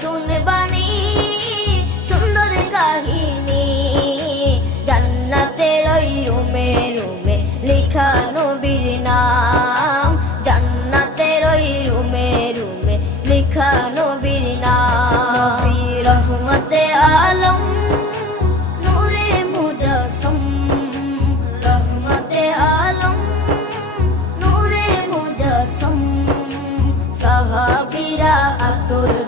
শুনবানি সুন্দর কাহিনী। জান্নাতের ওই রুমে রুমে লেখা নবীর নাম। জান্নাতের ওই রুমে রুমে লেখা নবীর নাম। রহমতে আলম, নূরে মুজাসম। রহমতে আলম, নূরে মুজাসম। সাহাবিরা আতর